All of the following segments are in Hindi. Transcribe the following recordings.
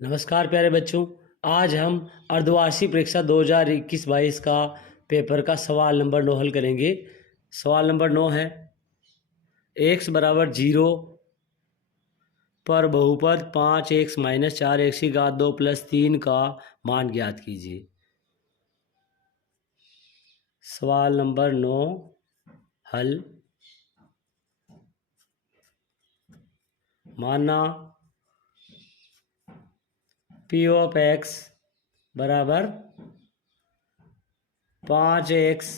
नमस्कार प्यारे बच्चों, आज हम अर्धवार्षिक परीक्षा 2021-22 का पेपर का सवाल नंबर 9 हल करेंगे। सवाल नंबर 9 है, x बराबर 0 पर बहुपद 5x माइनस 4x की घात 2 प्लस 3 का मान ज्ञात कीजिए। सवाल नंबर 9 हल। माना P ऑफ x बराबर 5x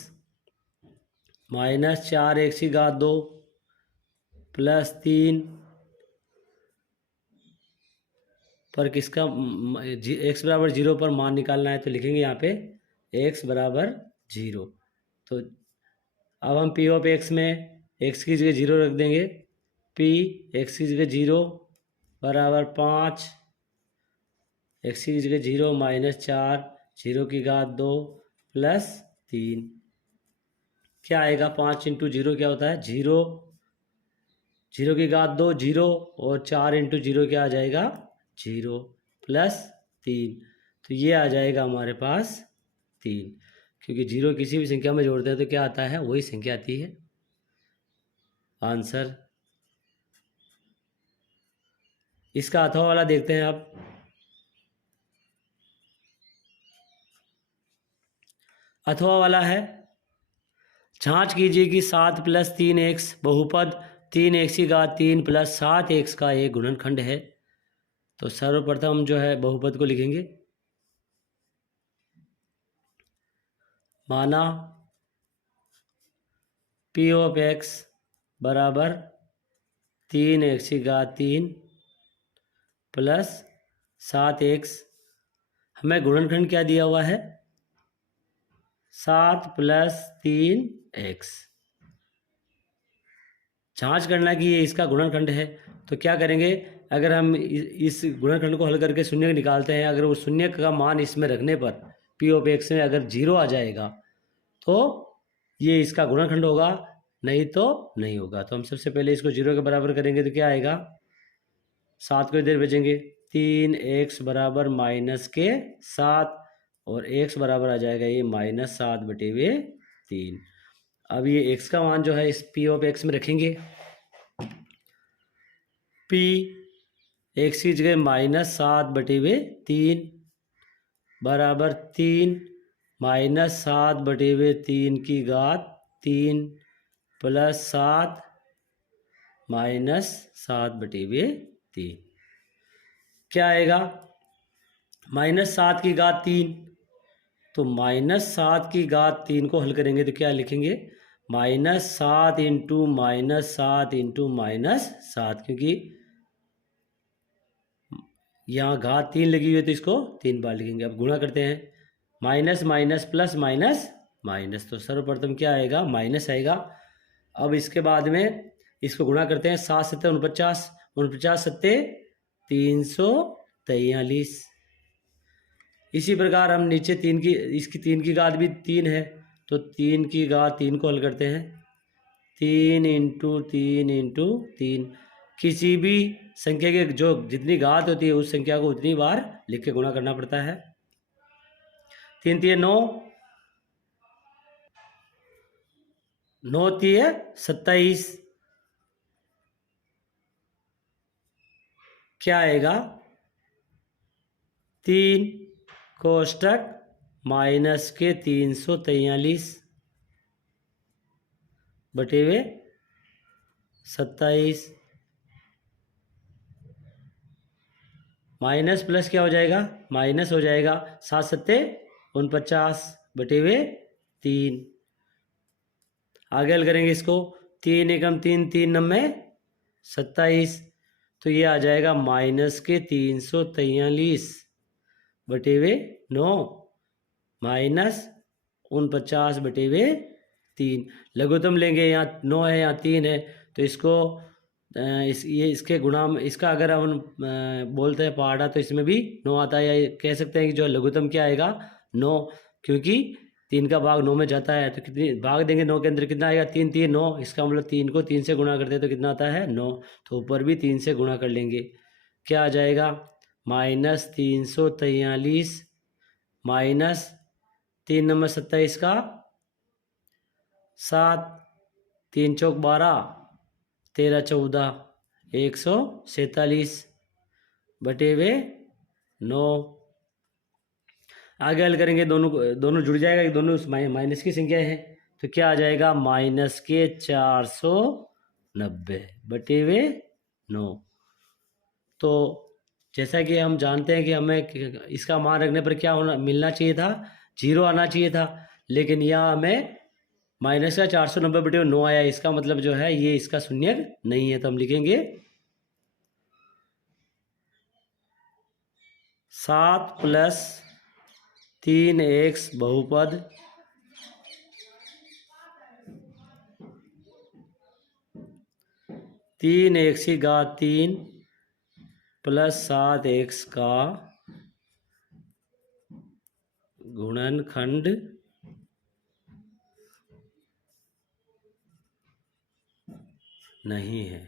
माइनस 4x की घात 2 प्लस 3 पर किसका x बराबर 0 पर मान निकालना है, तो लिखेंगे यहाँ पे x बराबर 0। तो अब हम P ऑफ x में x की जगह 0 रख देंगे। P x की जगह 0 बराबर 5, x की जगह 0 माइनस 4, 0 की घात 2 प्लस 3। क्या आएगा? 5 इंटू 0 क्या होता है? 0, 0 की घात 2 0 और 4 इंटू 0 क्या आ जाएगा? 0 प्लस 3। तो ये आ जाएगा हमारे पास 3, क्योंकि 0 किसी भी संख्या में जोड़ते हैं तो क्या आता है? वही संख्या आती है। आंसर इसका अथवा वाला देखते हैं अब। अथवा वाला है, जांच कीजिए कि 7 प्लस 3x बहुपद 3x की घात 3 प्लस 7x का एक गुणनखंड है। तो सर्वप्रथम जो है बहुपद को लिखेंगे। माना P ऑफ x बराबर 3x की घात 3 प्लस 7x, हमें गुणनखंड क्या दिया हुआ है? 7 प्लस 3x। जांच करना कि ये इसका गुणनखंड है, तो क्या करेंगे? अगर हम इस गुणनखंड को हल करके शून्य निकालते हैं, अगर वो शून्य का मान इसमें रखने पर P ऑफ x में अगर 0 आ जाएगा तो ये इसका गुणनखंड होगा, नहीं तो नहीं होगा। तो हम सबसे पहले इसको 0 के बराबर करेंगे तो क्या आएगा? 7 को इधर भेजेंगे, 3x बराबर माइनस के 7 और x बराबर आ जाएगा ये माइनस 7/3। अब ये x का मान जो है इस P ऑफ x में रखेंगे। P x की जगह माइनस 7/3 बराबर 3 माइनस 7/3 की घात 3 प्लस 7 माइनस 7/3। क्या आएगा? माइनस 7 की घात 3, तो माइनस 7 की घात 3 को हल करेंगे तो क्या लिखेंगे? Minus 7 into minus 7 into minus 7, क्योंकि यहाँ घात 3 लगी हुई है तो इसको 3 बार लिखेंगे। अब गुणा करते हैं, minus minus plus minus minus, तो सर्वप्रथम क्या आएगा? माइनस आएगा। अब इसके बाद में इसको गुणा करते हैं, 7 सत्ते 49, 49 सत्ते 343। इसी प्रकार हम नीचे 3 की, इसकी 3 की घात भी 3 है, तो 3 की घात 3 को हल करते हैं। 3 इंटू 3 इंटू 3, किसी भी संख्या के जो जितनी घात होती है उस संख्या को उतनी बार लिख के गुणा करना पड़ता है। 3 3 9, 9 3 27। क्या आएगा? 3 कोष्टक माइनस के 343 बटे हुए 27, माइनस प्लस क्या हो जाएगा? माइनस हो जाएगा। 7 सत्ते 49 बटे हुए 3। आगे हल करेंगे इसको, 3 एकम 3, 3 नम्मे 27, तो ये आ जाएगा माइनस के 343 बटे हुए 9 माइनस 49 बटे हुए 3। लघुत्तम लेंगे, यहाँ 9 है यहाँ 3 है, तो इसको ये इसके गुणा में, इसका अगर हम बोलते हैं पहाड़ा तो इसमें भी 9 आता है, या कह सकते हैं कि जो लघुत्तम क्या आएगा 9, क्योंकि 3 का भाग 9 में जाता है, तो कितनी भाग देंगे 9 के अंदर, कितना आएगा 3 3 9, इसका मतलब 3 को 3 से गुणा करते हैं तो कितना आता है 9, तो ऊपर भी 3 से गुणा कर लेंगे, क्या आ जाएगा -343 माइनस 3 नंबर 27 का 7, 3 चौक 12, 13 14 147 बटे वे 9। आगे हल करेंगे, दोनों जुड़ जाएगा कि दोनों माइनस की संख्या है, तो क्या आ जाएगा -490 बटे वे 9। तो जैसा कि हम जानते हैं कि हमें इसका मान रखने पर क्या होना मिलना चाहिए था, 0 आना चाहिए था, लेकिन यहाँ हमें -490 बटे 9 आया, इसका मतलब जो है ये इसका शून्य नहीं है, तो हम लिखेंगे 7 + 3x बहुपद तीन एक्स की घात 3 + 7x का गुणनखंड नहीं है।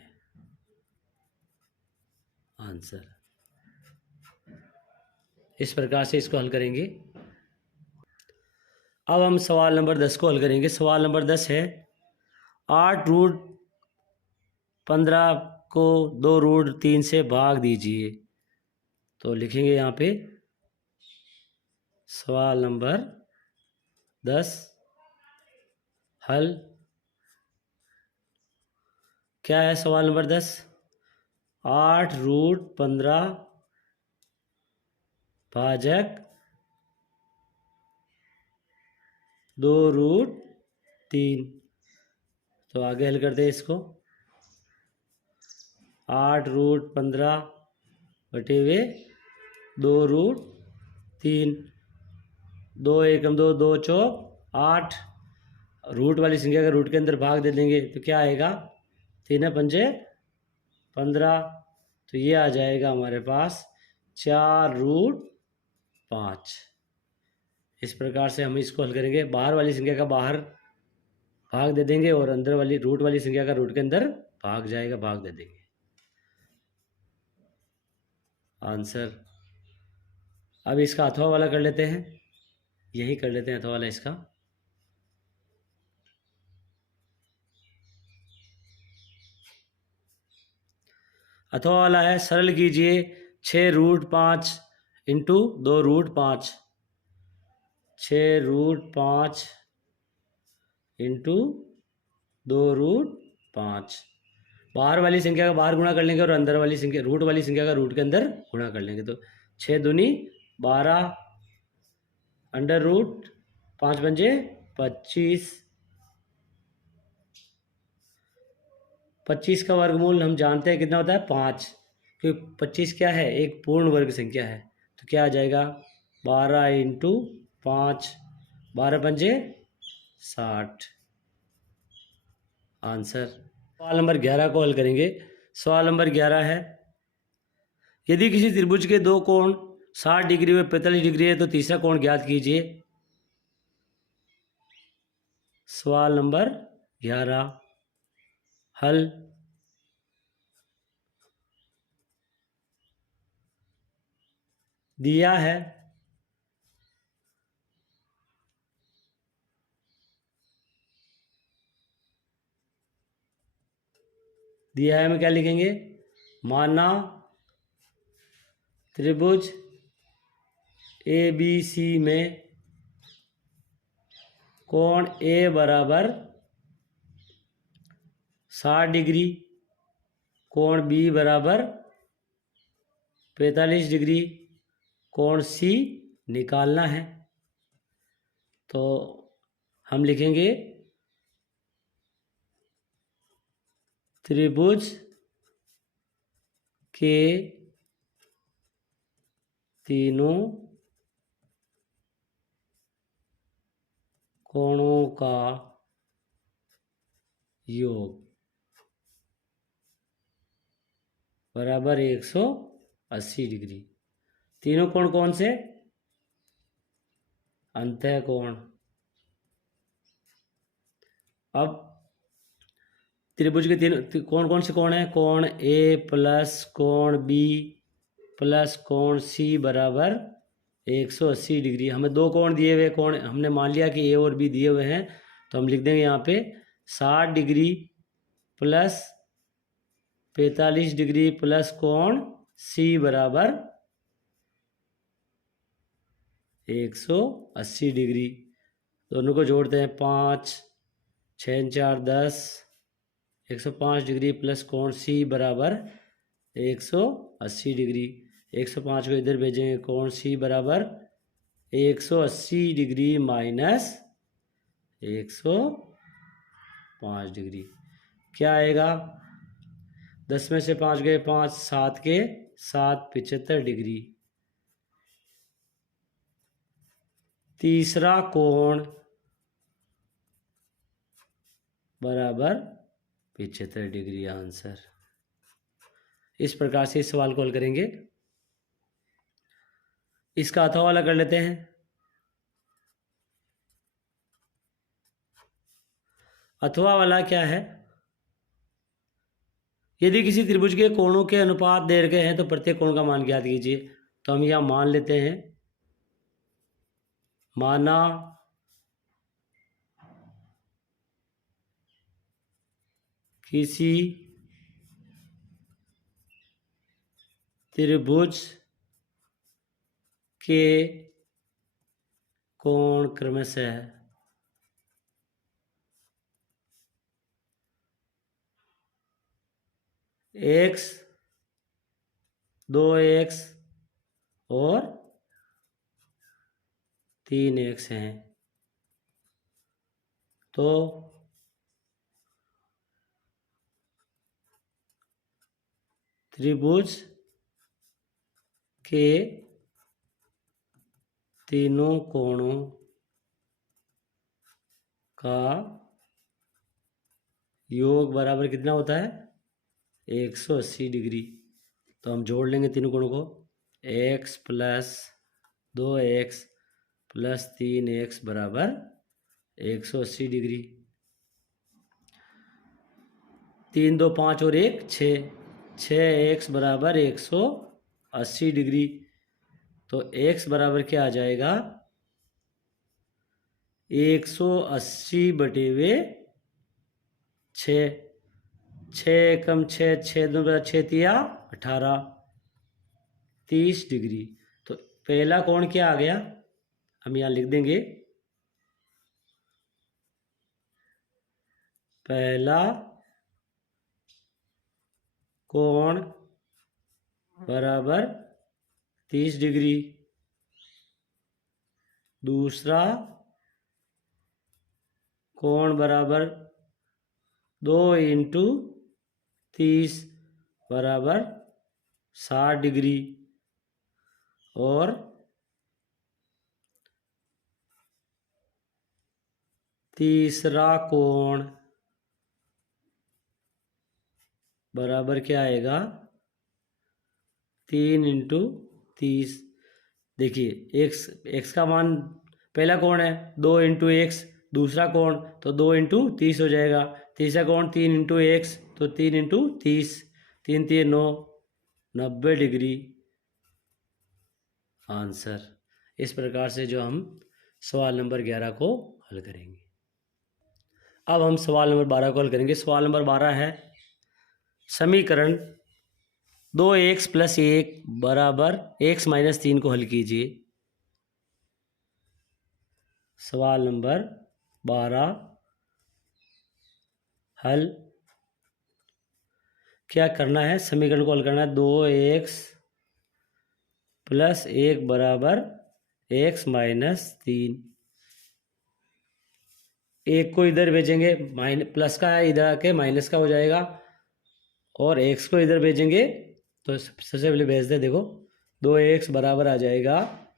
आंसर इस प्रकार से इसको हल करेंगे। अब हम सवाल नंबर 10 को हल करेंगे। सवाल नंबर 10 है 8√15 को 2√3 से भाग दीजिए। तो लिखेंगे यहाँ पे सवाल नंबर 10 हल। क्या है सवाल नंबर 10? 8√15 भाजक 2√3। तो आगे हल करते हैं इसको। 8√15 बटे वे 2√3, 2 एकम 2, 2 चौक 8, रूट वाली संख्या का रूट के अंदर भाग दे देंगे तो क्या आएगा 3 पंजे 15, तो ये आ जाएगा हमारे पास 4√5। इस प्रकार से हम इसको हल करेंगे। बाहर वाली संख्या का बाहर भाग दे देंगे और अंदर वाली रूट वाली संख्या का रूट के अंदर भाग जाएगा, भाग दे देंगे। आंसर। अब इसका अथवा वाला कर लेते हैं, यही कर लेते हैं अथवा वाला इसका। अथवा वाला है सरल कीजिए 6√5 इंटू 2√5, 6√5 इंटू 2√5। बाहर वाली संख्या का बाहर गुणा कर लेंगे और अंदर वाली संख्या रूट वाली संख्या का रूट के अंदर गुणा कर लेंगे। तो 6 दूनी 12 अंडर रूट 5 पंजे 25, 25 का वर्गमूल हम जानते हैं कितना होता है 5, क्योंकि 25 क्या है एक पूर्ण वर्ग संख्या है। तो क्या आ जाएगा 12 इंटू 5, 12 पंजे 60। आंसर। सवाल नंबर 11 को हल करेंगे। सवाल नंबर 11 है यदि किसी त्रिभुज के दो कोण 60 डिग्री व 45 डिग्री है तो तीसरा कोण ज्ञात कीजिए। सवाल नंबर 11 हल। दिया है हम क्या लिखेंगे, माना त्रिभुज ABC में कोण A बराबर 60 डिग्री, कोण B बराबर 45 डिग्री, कोण C निकालना है। तो हम लिखेंगे त्रिभुज के तीनों कोणों का योग बराबर 180 डिग्री। तीनों कोण कौन से? अंतः कोण। अब त्रिभुज के तीन कौन कौन से कोण है? कोण ए प्लस कोण बी प्लस कोण सी बराबर 180 डिग्री। हमें दो कोण दिए हुए, कोण हमने मान लिया कि ए और बी दिए हुए हैं, तो हम लिख देंगे यहाँ पे 60 डिग्री प्लस 45 डिग्री प्लस कोण सी बराबर 180 डिग्री। दोनों को जोड़ते हैं, 5 6 4 10, 105 डिग्री प्लस कोण सी बराबर 180 डिग्री। 105 को इधर भेजेंगे, कोण सी बराबर 180 डिग्री माइनस 105 डिग्री। क्या आएगा? 10 में से 5 गए 5, 7 के 7 75 डिग्री। तीसरा कोण बराबर 75 डिग्री आंसर। इस प्रकार से इस सवाल को हल करेंगे। इसका अथवा वाला कर लेते हैं। अथवा वाला क्या है? यदि किसी त्रिभुज के कोणों के अनुपात दे रखे हैं तो प्रत्येक कोण का मान ज्ञात कीजिए। तो हम यहां मान लेते हैं, माना किसी त्रिभुज के कोण क्रमशः x 2x और 3x हैं, तो त्रिभुज के तीनों कोणों का योग बराबर कितना होता है? 180 डिग्री। तो हम जोड़ लेंगे तीनों कोणों को, x plus 2x plus 3x बराबर 180 डिग्री। 3 2 5 और 1 6, 6x बराबर 180 डिग्री। तो x बराबर क्या आ जाएगा? 180 बटे हुए 6, 6 कम 6, 6 2 6 तिया 18, 30 डिग्री। तो पहला कोण क्या आ गया? हम यहाँ लिख देंगे, पहला कोण बराबर 30 डिग्री, दूसरा कोण बराबर 2 इंटू 30 बराबर 60 डिग्री, और तीसरा कोण बराबर क्या आएगा? 3 इंटू 30। देखिए x का मान, पहला कोण है 2 इंटू x, दूसरा कोण तो 2 इंटू 30 हो जाएगा, तीसरा कोण 3 इंटू x तो 3 इंटू 30, 3 3 9, 90 डिग्री आंसर। इस प्रकार से जो हम सवाल नंबर 11 को हल करेंगे। अब हम सवाल नंबर 12 को हल करेंगे। सवाल नंबर 12 है, समीकरण 2x प्लस 1 बराबर x माइनस 3 को हल कीजिए। सवाल नंबर 12 हल। क्या करना है? समीकरण को हल करना है। 2x प्लस 1 बराबर x माइनस 3। एक को इधर भेजेंगे, प्लस का है, इधर आके माइनस का हो जाएगा, और x को इधर भेजेंगे तो सबसे पहले भेज दे। देखो 2x बराबर आ जाएगा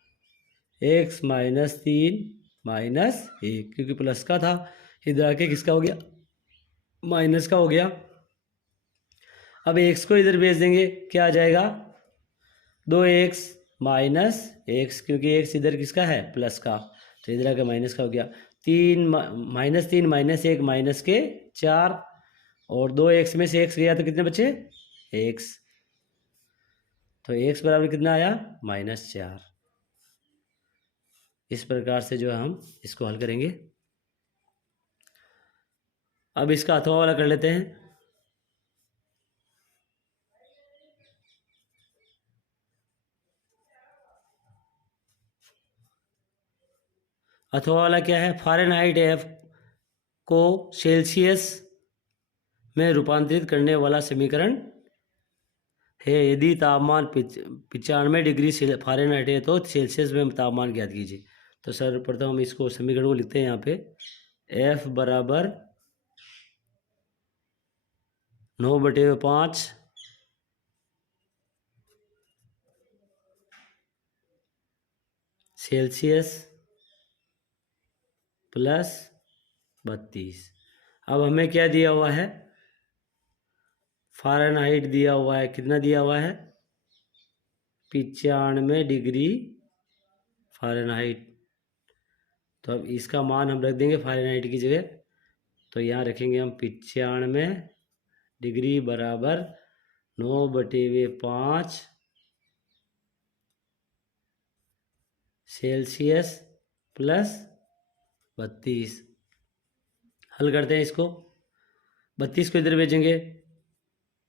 x माइनस 3 माइनस 1, क्योंकि प्लस का था, इधर आके किसका हो गया? माइनस का हो गया। अब एक्स को इधर भेज देंगे, क्या आ जाएगा 2x माइनस एक्स, क्योंकि एक्स इधर किसका है प्लस का, तो इधर आकर माइनस का हो गया। 3 माइनस 3 माइनस 1 माइनस के 4, और 2x में से x गया तो कितने बचे x, तो x बराबर कितना आया -4। इस प्रकार से जो है हम इसको हल करेंगे। अब इसका अथवा वाला कर लेते हैं। अथवा वाला क्या है, फ़ारेनहाइट एफ को सेल्सियस में रूपांतरित करने वाला समीकरण है। यदि तापमान 95 डिग्री फ़ारेनहाइट है तो सेल्सियस में तापमान ज्ञात कीजिए। तो सर्वप्रथम हम इसको समीकरण को लिखते हैं यहाँ पे, F बराबर 9/5 सेल्सियस प्लस 32। अब हमें क्या दिया हुआ है, फ़ारेनहाइट दिया हुआ है, कितना दिया हुआ है 95 डिग्री फ़ारेनहाइट। तो अब इसका मान हम रख देंगे फ़ारेनहाइट की जगह, तो यहाँ रखेंगे हम 95 डिग्री बराबर 9/5 सेल्सियस प्लस 32। हल करते हैं इसको, 32 को इधर भेजेंगे,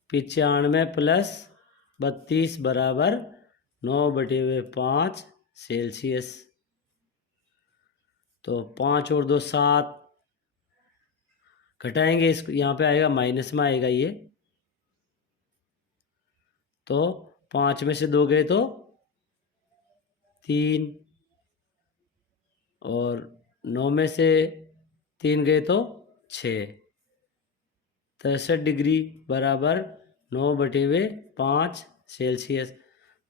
95 प्लस 32 बराबर 9/5 सेल्सियस। तो 5 और 2 7, घटाएंगे इसको, यहाँ पे आएगा माइनस में आएगा ये, तो 5 में से 2 गए तो 3, और 9 में से 3 गए तो 6। 63 डिग्री बराबर 9/5 सेल्सियस।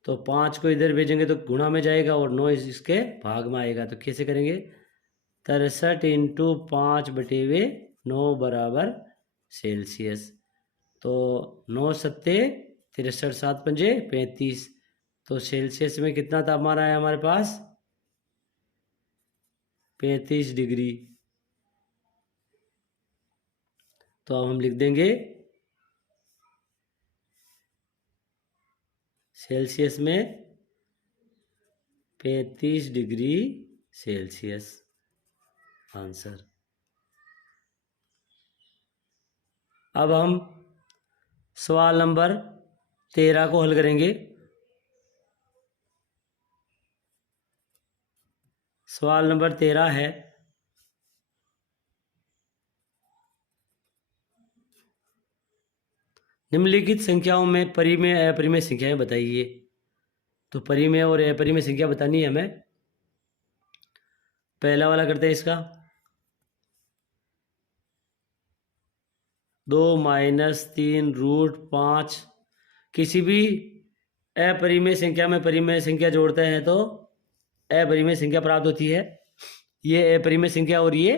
तो 5 को इधर भेजेंगे तो गुणा में जाएगा, और 9 इसके भाग में आएगा। तो कैसे करेंगे, 63 इंटू 5/9 बराबर सेल्सियस। तो 9 सत्ते 63, 7 पंजे 35। तो सेल्सियस में कितना तापमान आया हमारे पास 35 डिग्री। तो अब हम लिख देंगे सेल्सियस में 35 डिग्री सेल्सियस आंसर। अब हम सवाल नंबर 13 को हल करेंगे। सवाल नंबर 13 है, निम्नलिखित संख्याओं में परिमेय अपरिमेय संख्याएं बताइए। तो परिमेय और अपरिमेय संख्या बतानी है हमें। पहला वाला करते हैं इसका, 2 - 3√5। किसी भी अपरिमेय संख्या में परिमेय संख्या जोड़ते हैं तो अपरिमेय संख्या प्राप्त होती है। ये अपरिमेय संख्या और ये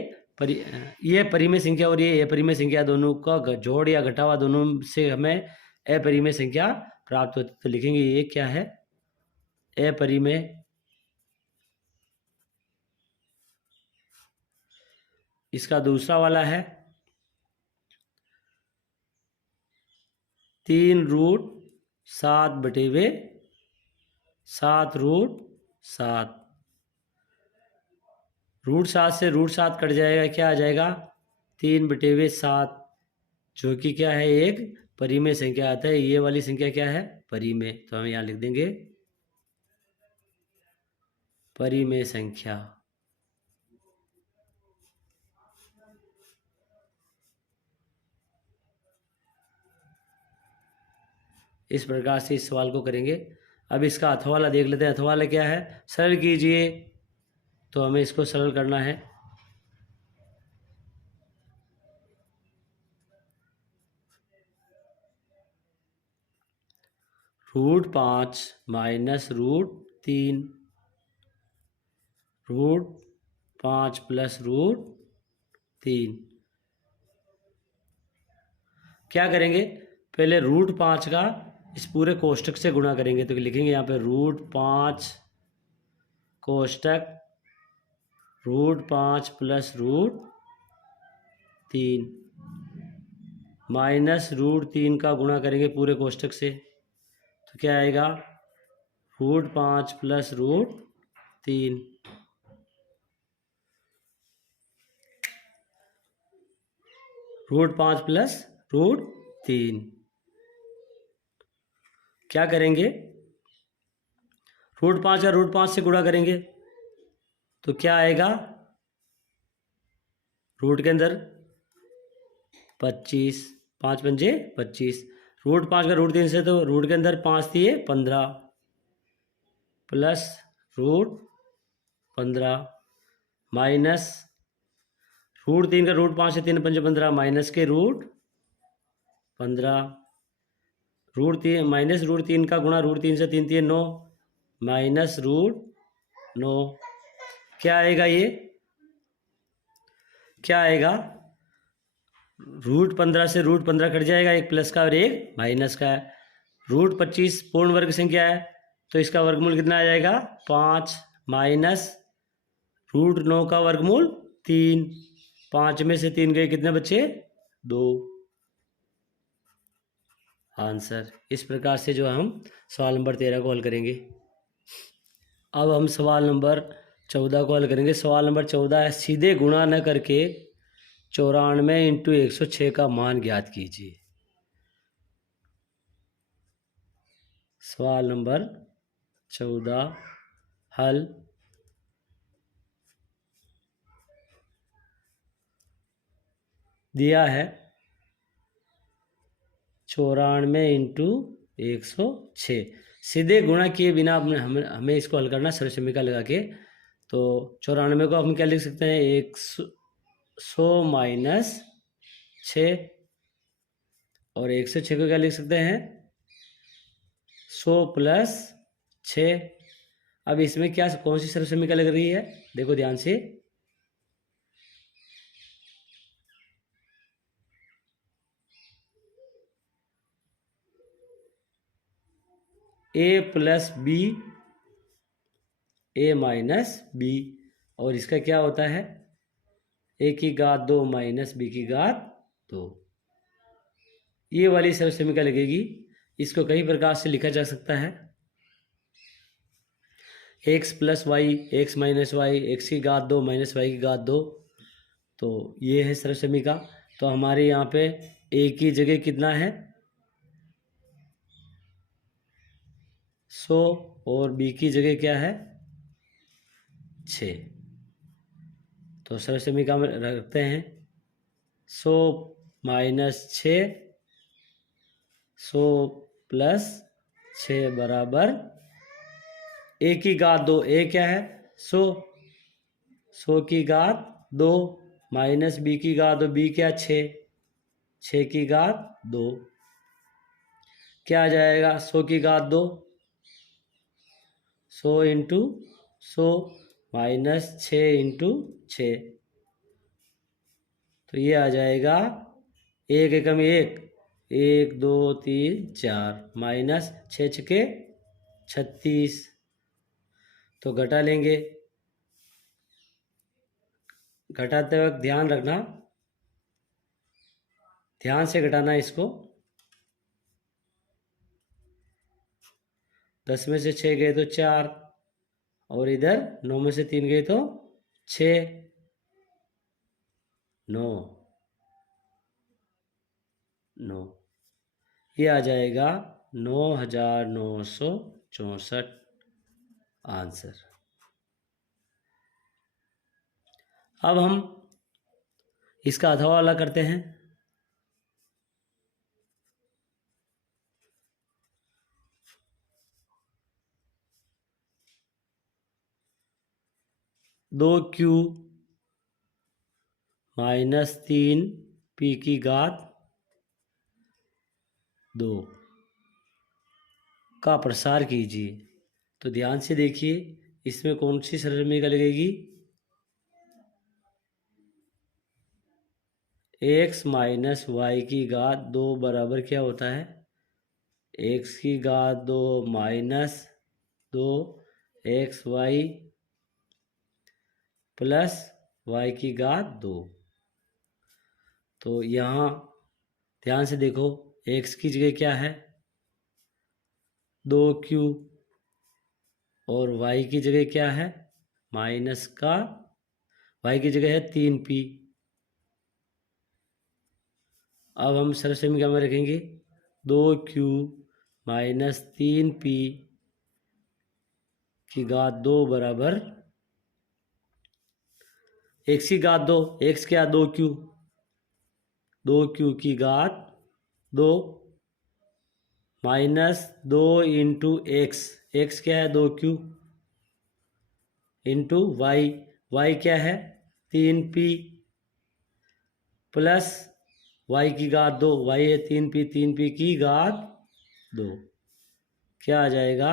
परिमेय संख्या और ये अपरिमेय संख्या दोनों का जोड़ या घटावा दोनों से हमें अपरिमेय संख्या प्राप्त होती है। तो लिखेंगे ये क्या है अपरिमेय। इसका दूसरा वाला है 3√7/7। √7 से √7 कट जाएगा, क्या आ जाएगा 3/7, जो कि क्या है एक परिमेय संख्या आता है। ये वाली संख्या क्या है परिमेय। तो हम यहाँ लिख देंगे परिमेय संख्या। इस प्रकार से इस सवाल को करेंगे। अब इसका अथवा वाला देख लेते हैं। अथवा वाला क्या है, सरल कीजिए। तो हमें इसको सरल करना है। √5 माइनस √3, √5 प्लस √3। क्या करेंगे, पहले √5 का इस पूरे कोष्टक से गुणा करेंगे, तो लिखेंगे यहाँ पे √5 कोष्टक √5 प्लस √3 माइनस √3 का गुणा करेंगे पूरे कोष्टक से, तो क्या आएगा √5 प्लस √3 √5 प्लस √3 क्या करेंगे, √5 का √5 से गुणा करेंगे तो क्या आएगा, रूट के अंदर 25, 5 पंजे 25, √5 का √3 से, तो रूट के अंदर 5 दिए 15 प्लस √15 माइनस √3 का √5 से 3 पंजे 15 माइनस के √15 √3 माइनस √3 का गुणा √3 से 3 3 9 माइनस √9 क्या आएगा, ये क्या आएगा, √15 से √15 कट जाएगा, एक प्लस का और एक माइनस का है। √25 पूर्ण वर्ग संख्या है तो इसका वर्गमूल कितना आ जाएगा 5 माइनस √9 का वर्गमूल 3, 5 में से 3 गए, कितने बचे 2 आंसर। इस प्रकार से जो हम सवाल नंबर 13 को हल करेंगे। अब हम सवाल नंबर 14 को हल करेंगे। सवाल नंबर 14 है, सीधे गुणा न करके 94 इंटू 106 का मान ज्ञात कीजिए। सवाल नंबर 14 हल। दिया है 94 इंटू 106, सीधे गुणा किए बिना हमें इसको हल करना सरल समीकरण लगा के। तो 94 को हम क्या लिख सकते हैं, 100 माइनस 6, और 106 को क्या लिख सकते हैं 100 प्लस 6। अब इसमें क्या कौन सी सरल समीकरण लग रही है, देखो ध्यान से, a plus b a minus b, और इसका क्या होता है a की घात 2 माइनस b की घात 2। ये वाली सरल समीकरण लगेगी। इसको कई प्रकार से लिखा जा सकता है, x plus y, x minus y, x की घात 2 माइनस वाई की घात 2। तो ये है सरल समीकरण। तो हमारे यहाँ पे a की जगह कितना है 100, और b की जगह क्या है 6। तो सरल समीकरण में रखते हैं 100 माइनस 6, 100 प्लस 6 बराबर a की घात 2, a क्या है 100, 100 की घात 2 माइनस b की घात 2, b क्या 6, 6 की घात 2, क्या आ जाएगा 100 की घात 2, 100 इंटू 100 माइनस 6 इंटू 6, तो ये आ जाएगा 1 एकम 1, 1 2 3 4 माइनस 6 छके 36। तो घटा लेंगे, घटाते वक्त ध्यान रखना, ध्यान से घटाना इसको। 10 में से 6 गए तो 4, और इधर 9 में से 3 गए तो 6, 9 9, ये आ जाएगा 9964 आंसर। अब हम इसका अथवा वाला करते हैं। दो क्यू माइनस 3 पी की घात 2 का प्रसार कीजिए। तो ध्यान से देखिए, इसमें कौन सी सरल समीकरण लगेगी, एक्स माइनस वाई की घात 2 बराबर क्या होता है? एक्स की घात 2 minus 2 x y plus y की घात 2। तो यहाँ ध्यान से देखो, एक्स की जगह क्या है? 2q, और वाई की जगह क्या है? माइनस का, वाई की जगह है 3p। अब हम सरल समीकरण में रखेंगे 2q माइनस 3p की घात 2 बराबर एक्स की घात 2, एक्स क्या? 2q, 2q की घात 2 माइनस 2 इंटू एक्स, एक्स क्या है? 2q इंटू वाई, वाई क्या है? 3p प्लस वाई की घात 2, वाई है 3p, 3p की घात 2। क्या आ जाएगा?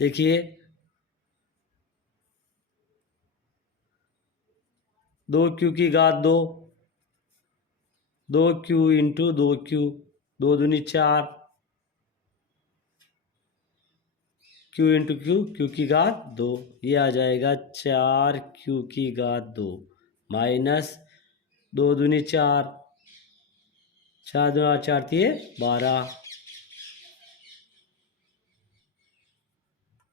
देखिए 2q की घात 2, 2q इंटू 2q, 2 दूनी 4, q इंटू q की घात 2, ये आ जाएगा 4q की घात 2 माइनस 2 दूनी 4, 4 दूनी 4 थी 12,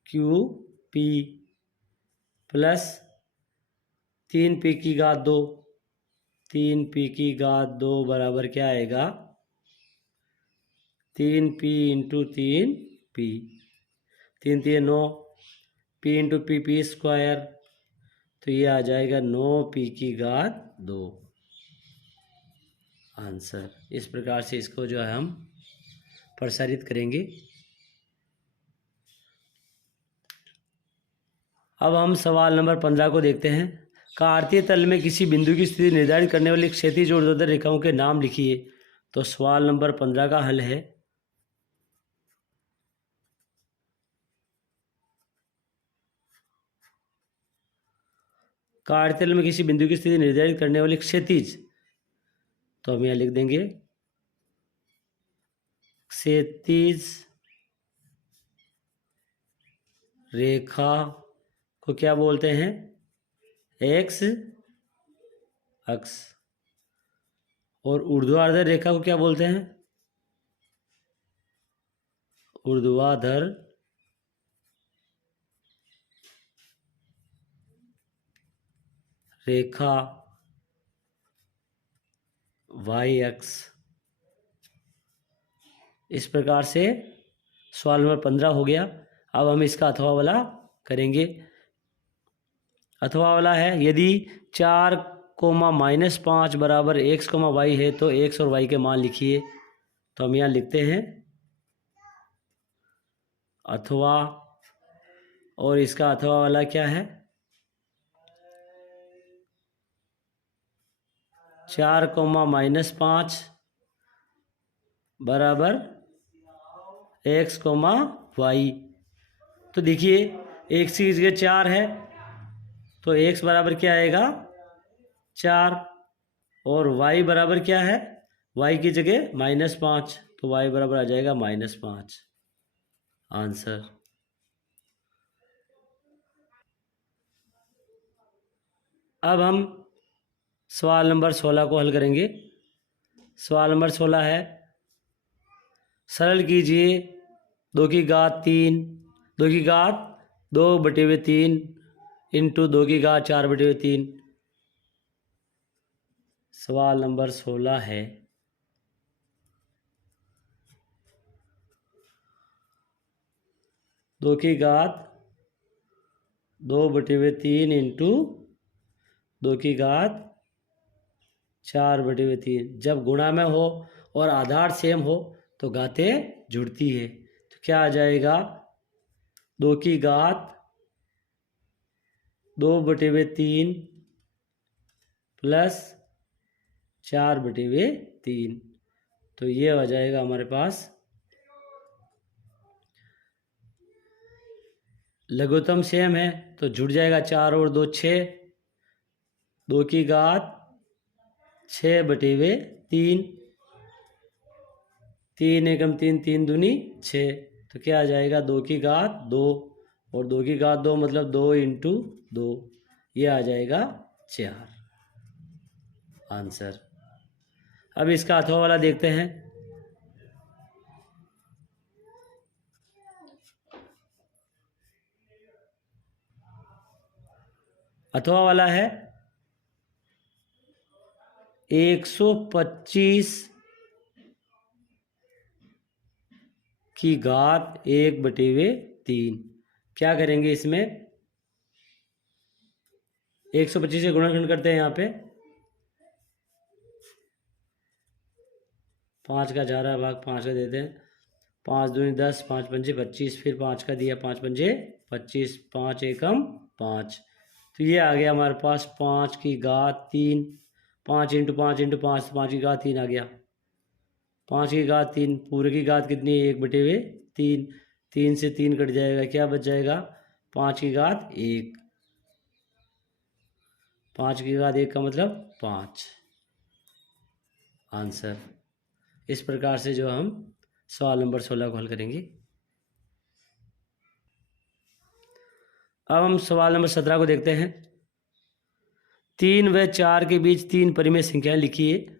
qp प्लस 3p की घात 2, 3p की घात 2 बराबर क्या आएगा? 3p into 3p, 3 3 9, p into P square, तो ये आ जाएगा 9p की घात 2 आंसर। इस प्रकार से इसको जो है हम प्रसारित करेंगे। अब हम सवाल नंबर 15 को देखते हैं। कार्तीय तल में किसी बिंदु की स्थिति निर्धारित करने वाली क्षैतिज और ऊर्ध्वाधर रेखाओं के नाम लिखिए। तो सवाल नंबर 15 का हल है, कार्तीय तल में किसी बिंदु की स्थिति निर्धारित करने वाली क्षैतिज, तो हम यहाँ लिख देंगे क्षैतिज रेखा को क्या बोलते हैं? एक्स अक्ष। और ऊर्ध्वाधर रेखा को क्या बोलते हैं? ऊर्ध्वाधर रेखा वाई अक्ष। इस प्रकार से सवाल नंबर 15 हो गया। अब हम इसका अथवा वाला करेंगे। अथवा वाला है, यदि 4 कोमा माइनस 5 बराबर एक्स कोमा वाई है तो एक्स और वाई के मान लिखिए। तो हम यहाँ लिखते हैं अथवा, और इसका अथवा वाला क्या है? 4 कोमा माइनस 5 बराबर एक्स कोमा वाई। तो देखिए एक्स की जगह 4 है तो एक्स बराबर क्या आएगा? 4, और वाई बराबर क्या है? वाई की जगह -5, तो वाई बराबर आ जाएगा -5 आंसर। अब हम सवाल नंबर 16 को हल करेंगे। सवाल नंबर 16 है, सरल कीजिए 2 की घात 3, 2 की घात 2/3 इंटू 2 की घात 4/3। सवाल नंबर 16 है, दो की घात 2/3 इंटू 2 की घात 4/3। जब गुणा में हो और आधार सेम हो तो घातें जुड़ती है। तो क्या आ जाएगा? 2 की घात 2/3 प्लस 4/3। तो ये आ जाएगा हमारे पास लघुत्तम सेम है तो जुड़ जाएगा 4 और 2 6, 2 की घात 6/3, 3 एकम 3, 3 दूनी 6, तो क्या आ जाएगा 2 की घात 2, और 2 की घात 2 मतलब 2 × 2, ये आ जाएगा 4 आंसर। अब इसका अथवा वाला देखते हैं। अथवा वाला है 125 की घात 1/3। क्या करेंगे इसमें? 125 से गुणनखंड करते हैं। यहाँ पे 5 का जा रहा है भाग 5 का देते हैं। 5 दूनी 10, 5 पंजे 25, फिर 5 का दिया 5 पंजे 25, 5 एकम 5, तो ये आ गया हमारे पास 5 की घात 3, 5 × 5 × 5, 5 की घात 3 आ गया। 5 की घात 3, पूरे की घात कितनी है? 1/3, 3 से 3 कट जाएगा, क्या बच जाएगा? 5 की घात 1, 5 की घात 1 का मतलब 5 आंसर। इस प्रकार से जो हम सवाल नंबर 16 को हल करेंगे। अब हम सवाल नंबर 17 को देखते हैं। 3 व 4 के बीच 3 परिमेय संख्याएं लिखिए।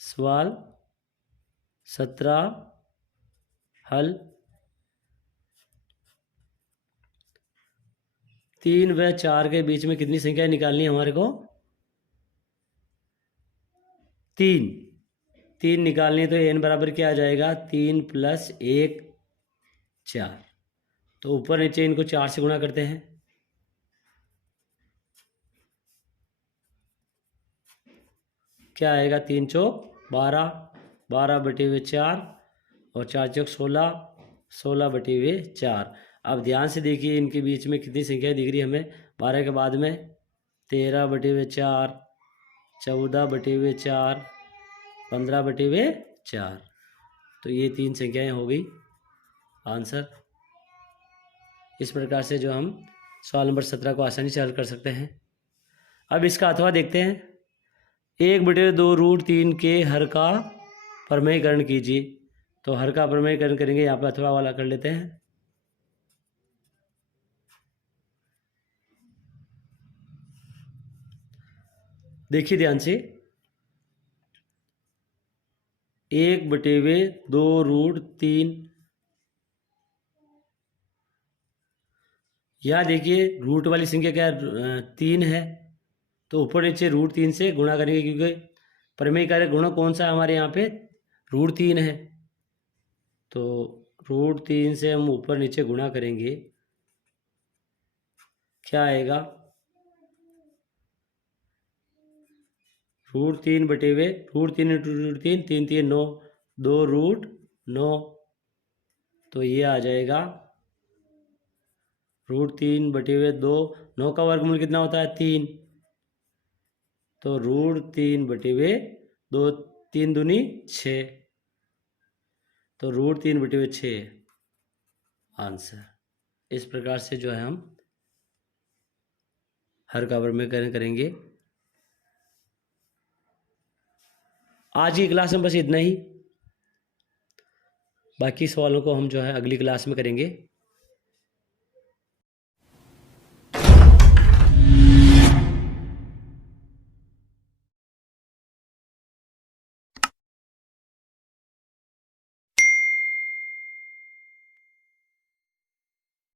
सवाल 17 हल। 3 व 4 के बीच में कितनी संख्याएं निकालनी है हमारे को? 3 निकालनी है, तो n बराबर क्या आ जाएगा? 3 + 1 4, तो ऊपर नीचे इनको 4 से गुणा करते हैं। क्या आएगा? 3 चौक 12, 12/4, और 4 चौक 16, 16/4। अब ध्यान से देखिए इनके बीच में कितनी संख्या दिख रही है हमें? 12 के बाद में 13/4, 14/4, 15/4, तो ये 3 संख्याएं हो गई आंसर। इस प्रकार से जो हम सवाल नंबर 17 को आसानी से हल कर सकते हैं। अब इसका अथवा देखते हैं। 1/2√3 के हर का प्रमेयीकरण कीजिए। तो हर का प्रमेयीकरण करेंगे, यहाँ पे अथवा वाला कर लेते हैं। देखिए ध्यान से, 1/2√3, यहाँ देखिए रूट वाली संख्या क्या 3 है, तो ऊपर नीचे √3 से गुणा करेंगे, क्योंकि प्रमेयीकरण गुणक कौन सा है हमारे यहाँ पे? √3 है, तो √3 से हम ऊपर नीचे गुणा करेंगे, क्या आएगा? √3 बटेवे √3 × √3, 3 3 9, 2√9, तो ये आ जाएगा √3/2। 9 का वर्गमूल कितना होता है? 3, तो √3/2, 3 दूनी 6, तो √3/6 आंसर। इस प्रकार से जो है हम हर का प्रमेयीकरण करेंगे। आज की क्लास में बस इतना ही, बाकी सवालों को हम जो है अगली क्लास में करेंगे।